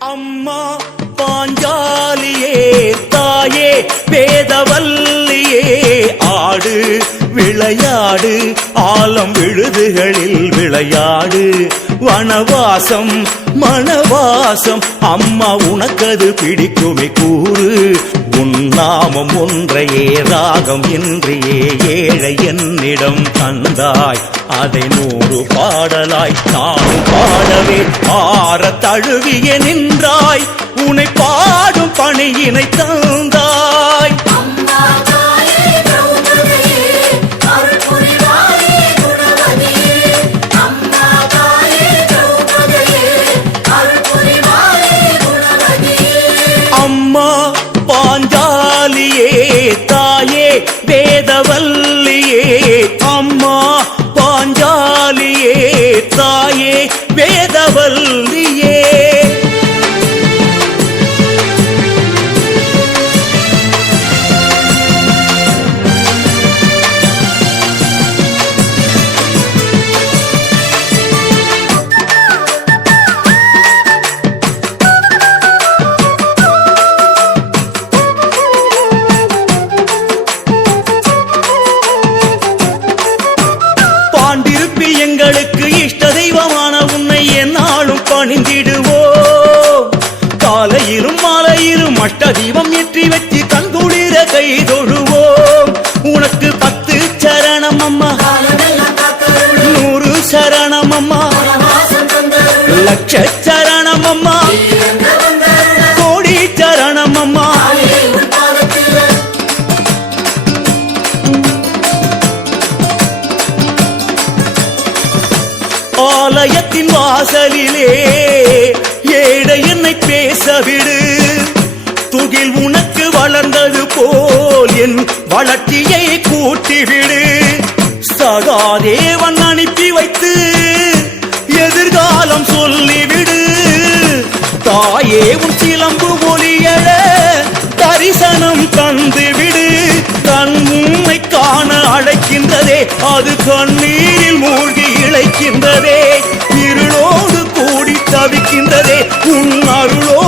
அம்மா பாஞ்சாலியே தாயே வேதவல்லியே ஆடு விளையாடு ஆலம் விழுதுகளில் விளையாடு. வனவாசம் மனவாசம். அம்மா உனக்கது பிடிக்குமே கூறு. உன் நாமம் ஒன்றையே ராகம் இன்றியே ஏழை என்னிடம் தந்தாய். அதை நூறு பாடலாய் நான் பாடவே ஆற தழுவிய நின்றாய். உனை பாடும் பணியினை தந்தாய். அம்மா பாஞ்சாலியே தாயே வேதவல்லியே. அம்மா பாஞ்சாலியே பாண்டிருப்பி எங்களுக்கு இஷ்ட தெய்வமான உன்னை என்னாலும் பணிந்திடுவோம். காலையிலும் மாலையிலும் அஷ்ட தீபம் ஏற்றி வச்சு கண்குளிர கை தொழுவோம். உனக்கு பத்து சரணம் அம்மா. நூறு சரணம் அம்மா. லட்ச ஆலயத்தின் வாசலிலே. ஏழை என்னை பேசவிடு. துகில் உனக்கு வளர்ந்தது போல் என் வளர்ச்சியை கூட்டிவிடு. சகாதேவன் அனுப்பி வைத்து எதிர்காலம் சொல்லிவிடு. தாயே உன் சிலம்பு ஒலியழ தரிசனம் தந்துவிடு. கண் உண்மை காண அழைக்கின்றதே அது கண்ணீரில் மூழ்கி இழைக்கின்றதே. தவிக்கின்றதே உன் அருளோ